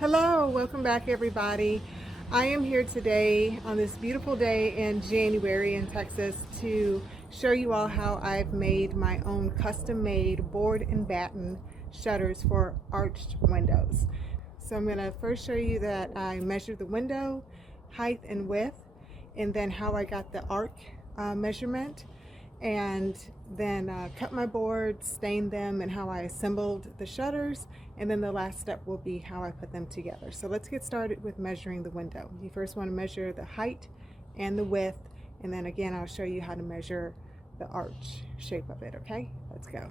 Hello, welcome back everybody. I am here today on this beautiful day in January in Texas to show you all how I've made my own custom-made board and batten shutters for arched windows. So I'm going to first show you that I measured the window height and width, and then how I got the arc measurement, and then cut my boards, stained them, and how I assembled the shutters, and then the last step will be how I put them together. So let's get started with measuring the window. You first want to measure the height and the width, and then again I'll show you how to measure the arch shape of it. Okay, let's go.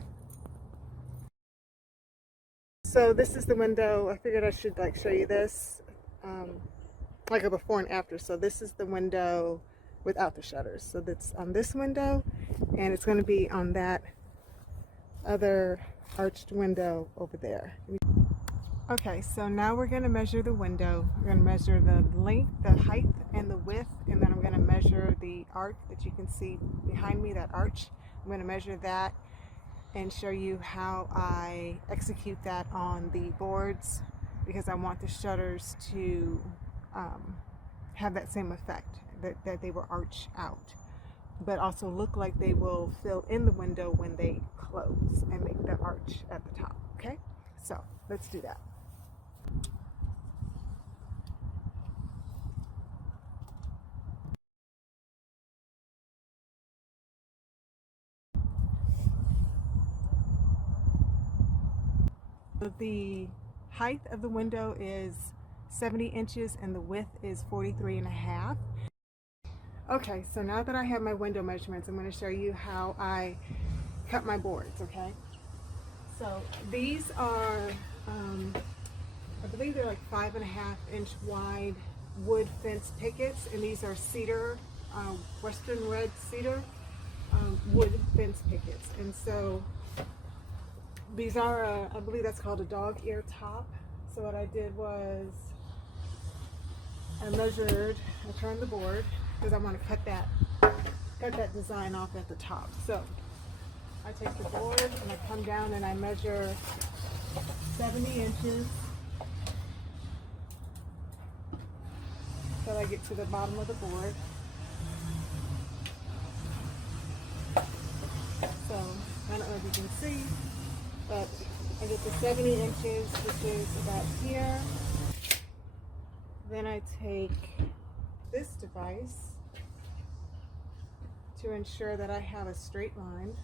So this is the window. I figured I should show you this like a before and after. So this is the window without the shutters. So that's on this window, and it's going to be on that other arched window over there. Okay, so now we're going to measure the window. We're going to measure the length, the height, and the width, and then I'm going to measure the arc that you can see behind me, that arch. I'm going to measure that and show you how I execute that on the boards, because I want the shutters to have that same effect, that they will arch out, but also look like they will fill in the window when they close and make the arch at the top. Okay, so let's do that. The height of the window is 70 inches and the width is 43.5. Okay, so now that I have my window measurements, I'm going to show you how I cut my boards. Okay, so these are I believe they're like 5.5-inch wide wood fence pickets, and these are cedar, western red cedar wood fence pickets. And so these are I believe that's called a dog ear top. So what I did was I turned the board because I want to cut that design off at the top. So I take the board and I come down and I measure 70 inches till I get to the bottom of the board. So I don't know if you can see, but I get to 70 inches, which is about here. Then I take this device to ensure that I have a straight line.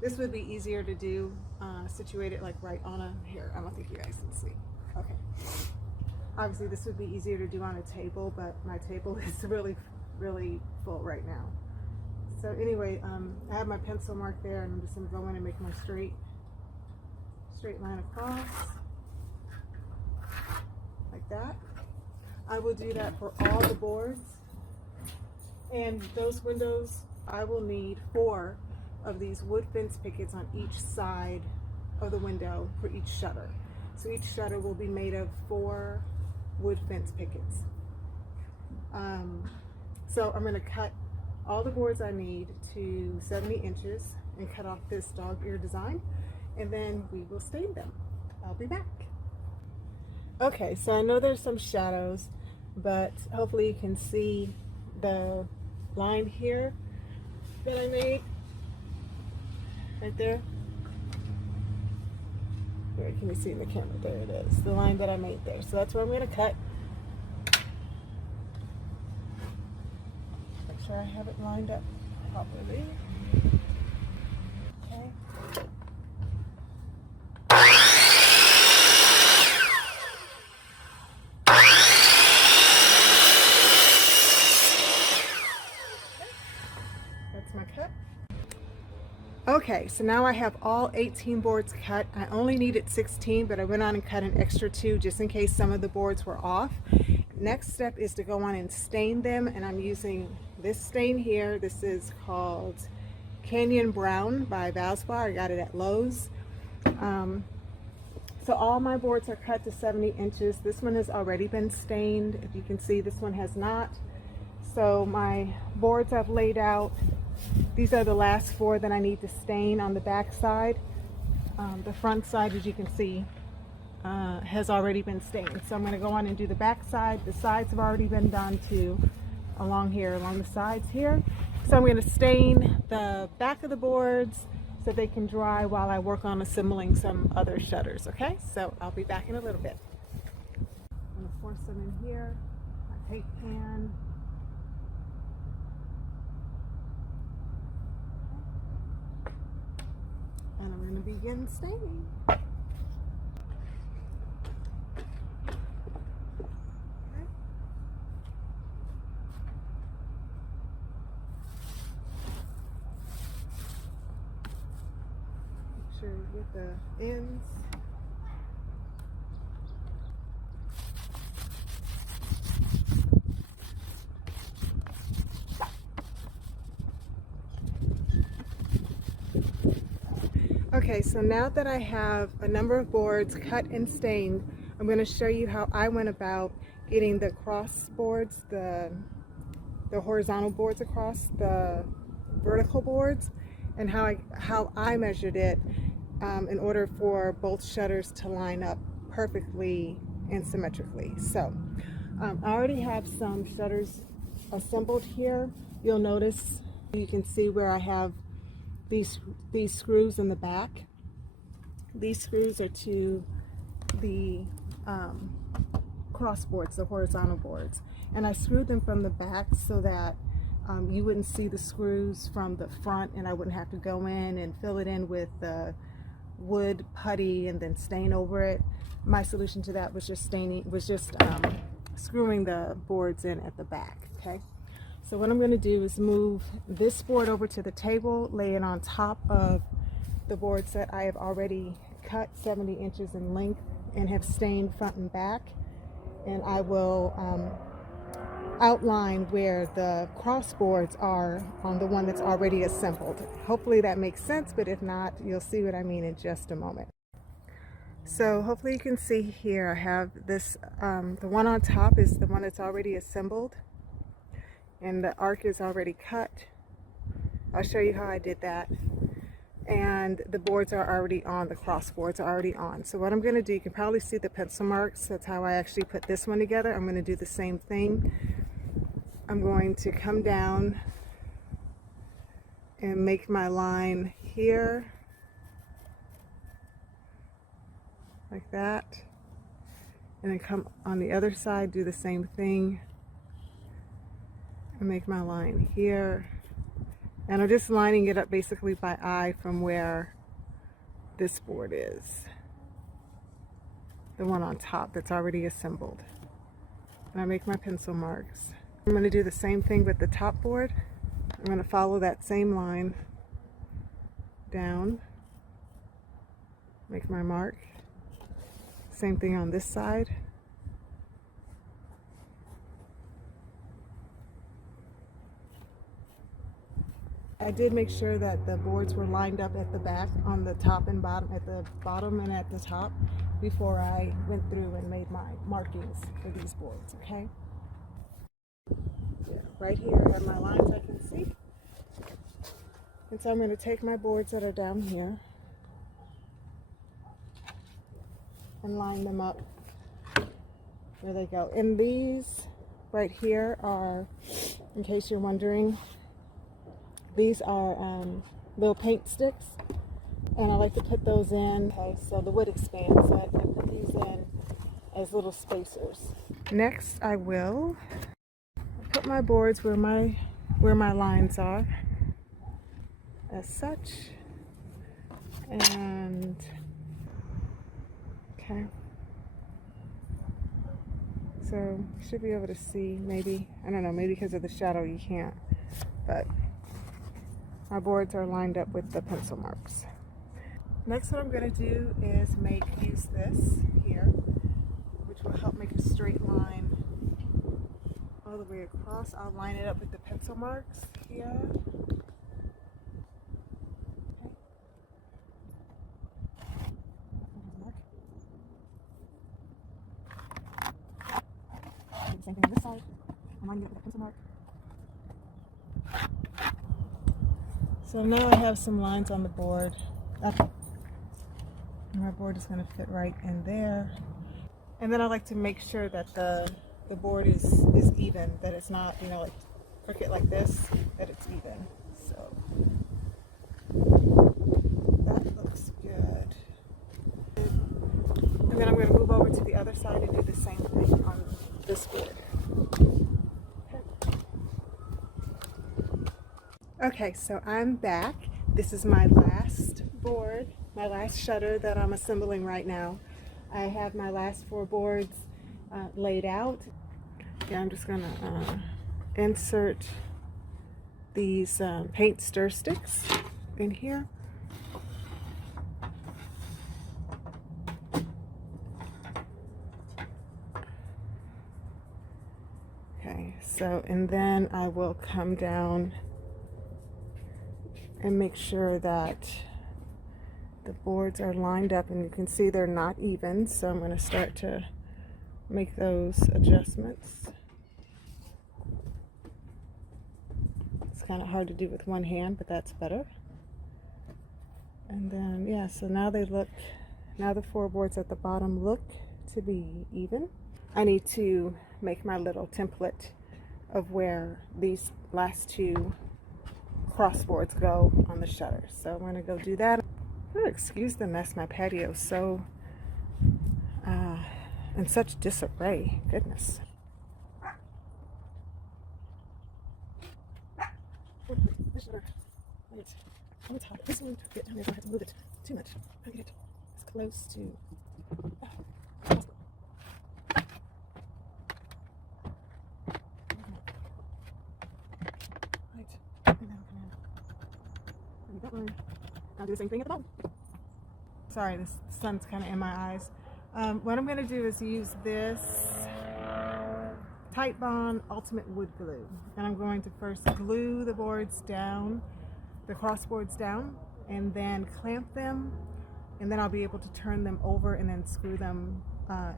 This would be easier to do situated like right on here. I don't think you guys can see. Okay. Obviously this would be easier to do on a table, but my table is really full right now. So anyway, I have my pencil mark there, and I'm just going to go in and make my straight line across like that. I will do that for all the boards, and those windows I will need 4 of these wood fence pickets on each side of the window for each shutter. So each shutter will be made of 4 wood fence pickets. So I'm going to cut all the boards I need to 70 inches and cut off this dog ear design, and then we will stain them. I'll be back. Okay, so I know there's some shadows, but hopefully you can see the line here that I made right there. Where can you see in the camera? There it is, the line that I made there. So that's where I'm going to cut. Make sure I have it lined up properly. Okay. That's my cut. Okay, so now I have all 18 boards cut. I only needed 16, but I went on and cut an extra 2 just in case some of the boards were off. Next step is to go on and stain them, and I'm using this stain here. This is called Canyon Brown by Valspar. I got it at Lowe's. So all my boards are cut to 70 inches. This one has already been stained. If you can see, this one has not. So my boards I've laid out. These are the last 4 that I need to stain on the back side. the front side, as you can see, has already been stained. So I'm going to go on and do the back side. The sides have already been done too, along here, along the sides here. So I'm going to stain the back of the boards so they can dry while I work on assembling some other shutters, okay? So I'll be back in a little bit. I'm going to pour some in here, my paint pan. And I'm going to begin staining. Make sure you get the ends. Okay, so now that I have a number of boards cut and stained, I'm going to show you how I went about getting the cross boards, the horizontal boards across the vertical boards, and how I measured it in order for both shutters to line up perfectly and symmetrically. So I already have some shutters assembled here. You'll notice, you can see where I have these screws in the back. These screws are to the cross boards, the horizontal boards, and I screwed them from the back so that you wouldn't see the screws from the front, and I wouldn't have to go in and fill it in with wood putty and then stain over it. My solution to that was just screwing the boards in at the back. Okay. So what I'm going to do is move this board over to the table, lay it on top of the boards that I have already cut 70 inches in length and have stained front and back. And I will outline where the cross boards are on the one that's already assembled. Hopefully that makes sense, but if not, you'll see what I mean in just a moment. So hopefully you can see here I have this, the one on top is the one that's already assembled, and the arc is already cut. I'll show you how I did that. And the boards are already on, the cross boards are already on. So what I'm going to do, you can probably see the pencil marks. That's how I actually put this one together. I'm going to do the same thing. I'm going to come down and make my line here, like that. And then come on the other side, do the same thing. And make my line here, and I'm just lining it up basically by eye from where this board is, the one on top that's already assembled. And I make my pencil marks. I'm going to do the same thing with the top board. I'm going to follow that same line down, make my mark. Same thing on this side. I did make sure that the boards were lined up at the back, on the top and bottom, at the bottom and at the top, before I went through and made my markings for these boards, okay? Yeah, right here I have my lines I can see. And so I'm going to take my boards that are down here and line them up where they go. And these right here are, in case you're wondering, these are little paint sticks, and I like to put those in, okay, so the wood expands, so I put these in as little spacers. Next I will put my boards where my lines are, as such, and okay, so you should be able to see, maybe, I don't know, maybe because of the shadow you can't, but my boards are lined up with the pencil marks. Next, what I'm going to do is use this here, which will help make a straight line all the way across. I'll line it up with the pencil marks here. Okay. Same thing on this side. I'm lining it up with the pencil mark. So now I have some lines on the board. Okay. My board is going to fit right in there. And then I like to make sure that the board is even, that it's not, you know, like crooked like this, that it's even. So that looks good. And then I'm going to move over to the other side and do the same thing on this board. Okay, so I'm back. This is my last board, my last shutter that I'm assembling right now. I have my last 4 boards laid out. Yeah, I'm just gonna insert these paint stir sticks in here. Okay, so and then I will come down and make sure that the boards are lined up, and you can see they're not even, so I'm going to start to make those adjustments. It's kind of hard to do with one hand, but that's better. And then yeah, so now they look, now the 4 boards at the bottom look to be even. I need to make my little template of where these last 2 crossboards go on the shutter, so I'm going to go do that. Oh, excuse the mess, my patio is so in such disarray. Goodness. Wait, it's hot. This one, get down here, so I have to move it too much. I'll get it as close to possible. Right, and now come in. I'll do the same thing at the bottom. Sorry, this sun's kind of in my eyes. What I'm going to do is use this Tight Bond Ultimate Wood Glue, and I'm going to first glue the boards down, the crossboards down, and then clamp them, and then I'll be able to turn them over and then screw them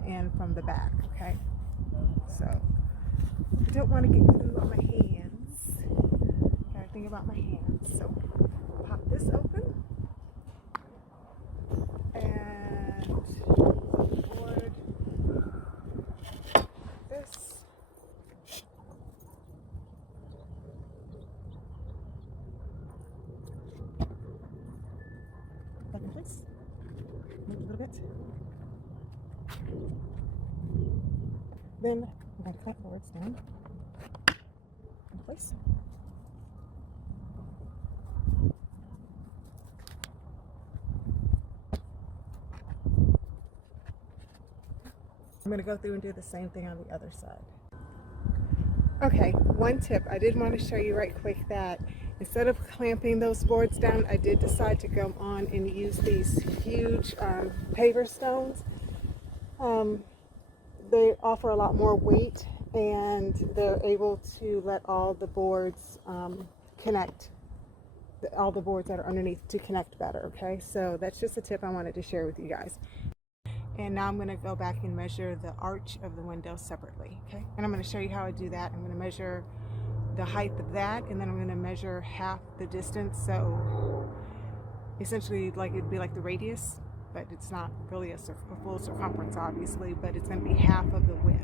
in from the back. Okay, so I don't want to get glue on my hands. Gotta think about my hands. So pop this open, and board this. Back in place. Move a little bit. Then I'm going to clamp the boards down into place. I'm going to go through and do the same thing on the other side. Okay, one tip I did want to show you right quick, that instead of clamping those boards down, I did decide to go on and use these huge paver stones. They offer a lot more weight, and they're able to let all the boards connect, all the boards that are underneath to connect better. Okay, so that's just a tip I wanted to share with you guys. And now I'm going to go back and measure the arch of the window separately. Okay, and I'm going to show you how I do that. I'm going to measure the height of that, and then I'm going to measure half the distance, so essentially like it'd be like the radius, but it's not really a full circumference obviously, but it's going to be half of the width.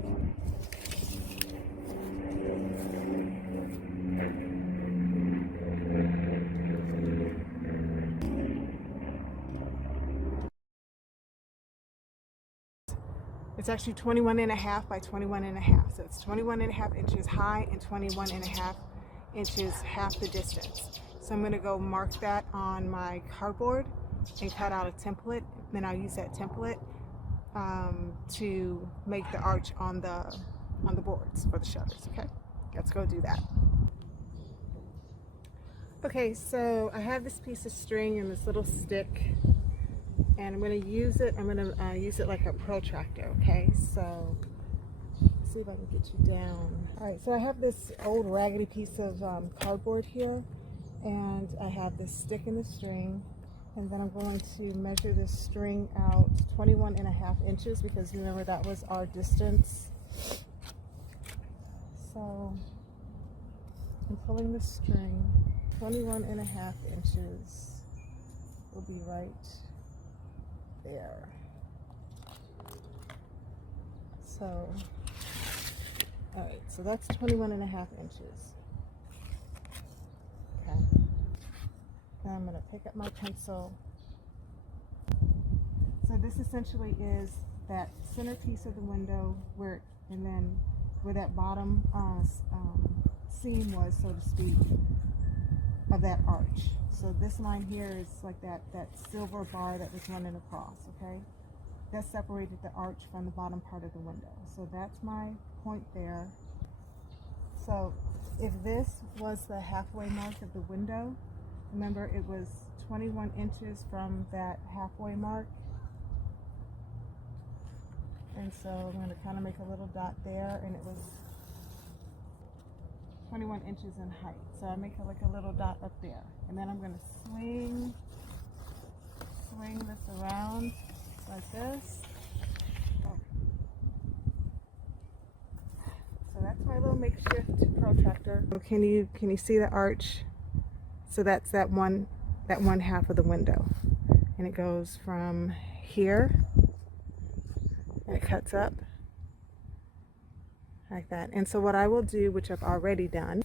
It's actually 21.5 by 21.5, so it's 21.5 inches high and 21.5 inches half the distance. So I'm going to go mark that on my cardboard and cut out a template. Then I'll use that template to make the arch on the boards for the shutters. Okay, let's go do that. Okay, so I have this piece of string and this little stick, and I'm going to use it. I'm going to use it like a protractor. Okay, so let's see if I can get you down. All right, so I have this old raggedy piece of cardboard here, and I have this stick in the string, and then I'm going to measure this string out 21.5 inches, because remember that was our distance. So I'm pulling the string, 21.5 inches will be right there. So, all right, so that's 21.5 inches. Okay. Then I'm gonna pick up my pencil. So this essentially is that centerpiece of the window where, and then where that bottom seam was, so to speak, of that arch. So this line here is like that silver bar that was running across, okay? That separated the arch from the bottom part of the window. So that's my point there. So if this was the halfway mark of the window, remember it was 21 inches from that halfway mark. And so I'm going to kind of make a little dot there, and it was 21 inches in height. So I make like a little dot up there. And then I'm going to swing this around like this. So that's my little makeshift protractor. Can you see the arch? So that's that one half of the window. And it goes from here, and it cuts up like that. And so what I will do, which I've already done,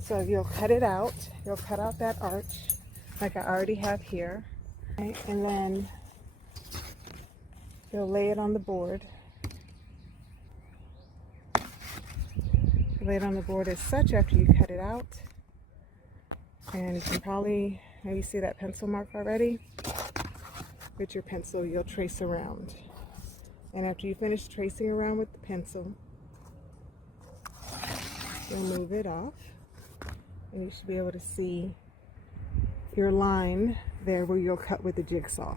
so you'll cut it out, you'll cut out that arch like I already have here, okay? And then you'll lay it on the board. Lay it on the board as such after you cut it out. And you can probably maybe see that pencil mark already. With your pencil, you'll trace around. And after you finish tracing around with the pencil, you'll move it off. And you should be able to see your line there where you'll cut with the jigsaw.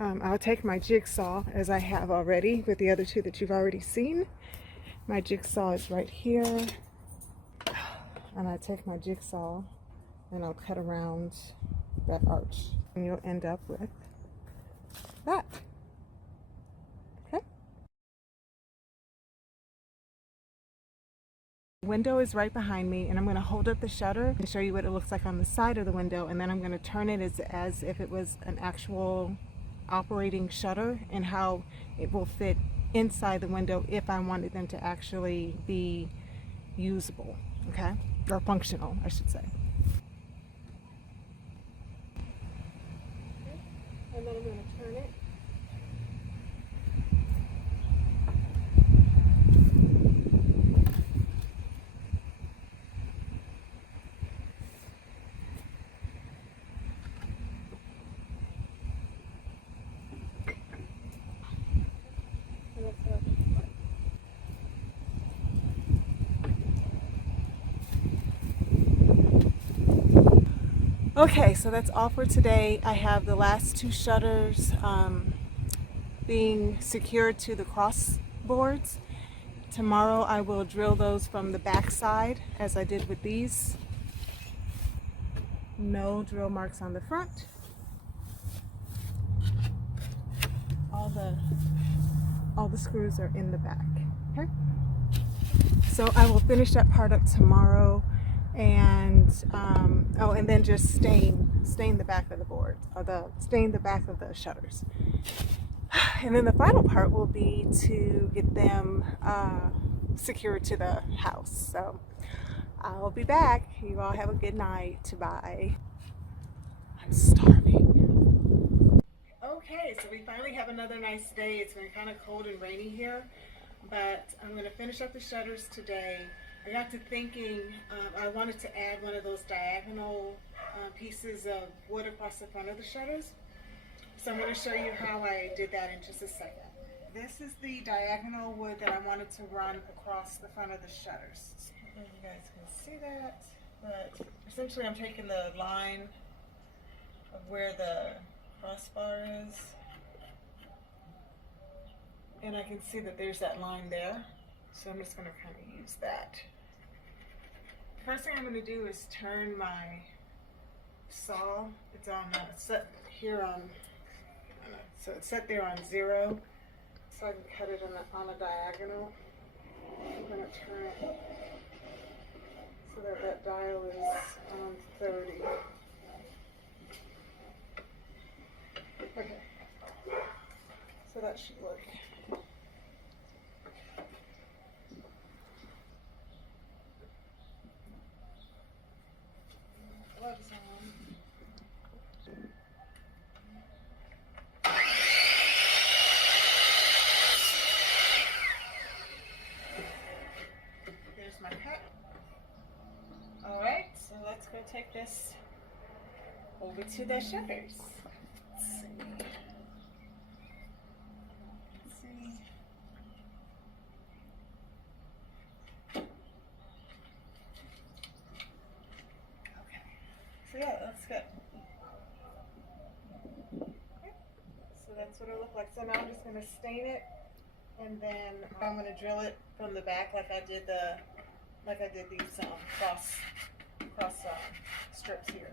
I'll take my jigsaw, as I have already with the other two that you've already seen. My jigsaw is right here, and I take my jigsaw and I'll cut around that arch, and you'll end up with that. Okay. The window is right behind me, and I'm going to hold up the shutter and show you what it looks like on the side of the window, and then I'm going to turn it as if it was an actual operating shutter, and how it will fit inside the window if I wanted them to actually be usable, okay? Or functional, I should say. Okay. And then I'm going to turn it. Okay, so that's all for today. I have the last two shutters being secured to the cross boards. Tomorrow I will drill those from the back side as I did with these. No drill marks on the front. All the screws are in the back. Okay? So I will finish that part up tomorrow. And and then just stain the back of the board, or stain the back of the shutters. And then the final part will be to get them secured to the house. So I'll be back. You all have a good night. Bye. I'm starving. Okay, so we finally have another nice day. It's been kind of cold and rainy here, but I'm going to finish up the shutters today. I got to thinking, I wanted to add one of those diagonal pieces of wood across the front of the shutters. So I'm going to show you how I did that in just a second. This is the diagonal wood that I wanted to run across the front of the shutters. I don't know if you guys can see that, but essentially I'm taking the line of where the crossbar is, and I can see that there's that line there. So I'm just going to kind of use that. First thing I'm going to do is turn my saw. It's on set here on, so it's set there on 0, so I can cut it on a diagonal. I'm going to turn it so that dial is on 30. Okay. that should work. Gloves on. There's my cut. All right, so let's go take this over to the shutters. Let's see. Okay, so yeah, that's good. Okay. So that's what it looked like. So now I'm just going to stain it, and then I'm going to drill it from the back like I did these cross strips here.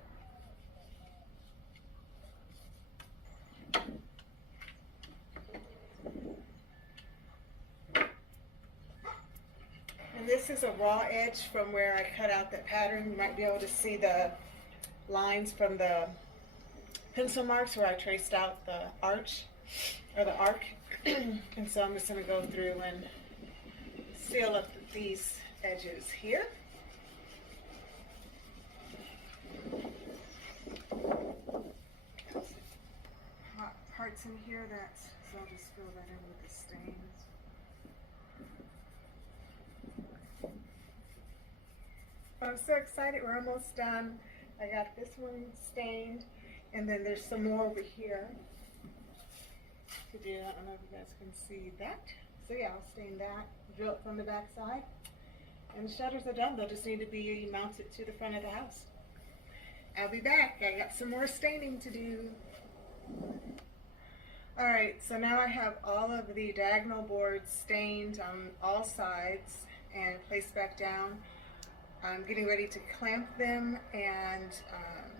And this is a raw edge from where I cut out that pattern. You might be able to see the lines from the pencil marks where I traced out the arch or the arc. And so I'm just going to go through and seal up these edges here. Hot parts in here, so I'll just fill that in with the stains. I'm so excited, we're almost done. I got this one stained, and then there's some more over here to do. I don't know if you guys can see that. So yeah, I'll stain that, drill it from the back side, and the shutters are done. They'll just need to be mounted to the front of the house. I'll be back. I got some more staining to do. Alright, so now I have all of the diagonal boards stained on all sides and placed back down. I'm getting ready to clamp them and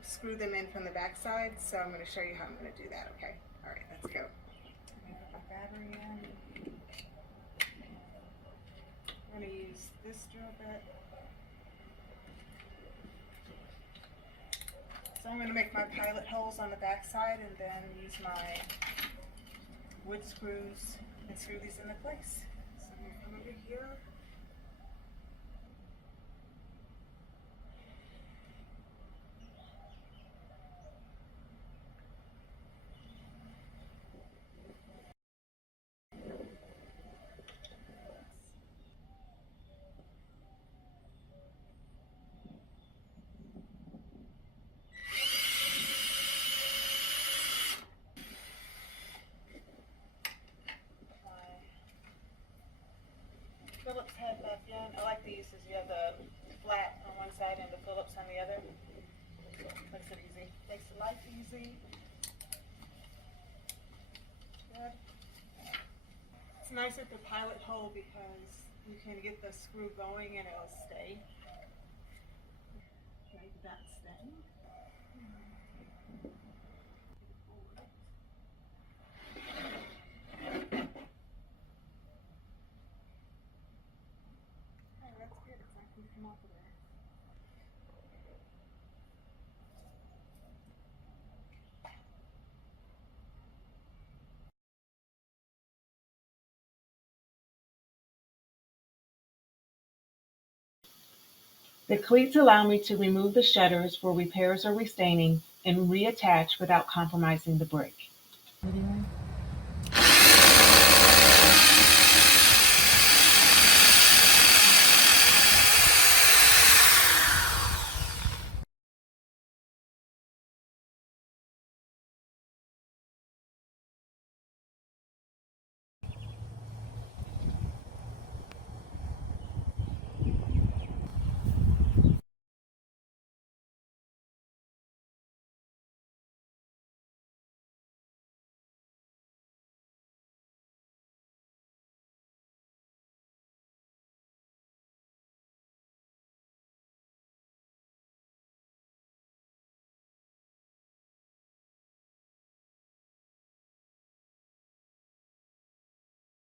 screw them in from the back side, so I'm going to show you how I'm going to do that, okay? Alright, let's go. I'm going to put my battery in. I'm going to use this drill bit. So I'm going to make my pilot holes on the back side and then use my wood screws and screw these into place. So I'm going to come over here. Phillips head back in. I like these because you have the flat on one side and the Phillips on the other. Makes it easy. Makes life easy. Good. It's nice with the pilot hole because you can get the screw going and it'll stay. Like that steady. That's good. It's not going to come off of there. The cleats allow me to remove the shutters for repairs or restaining and reattach without compromising the brick.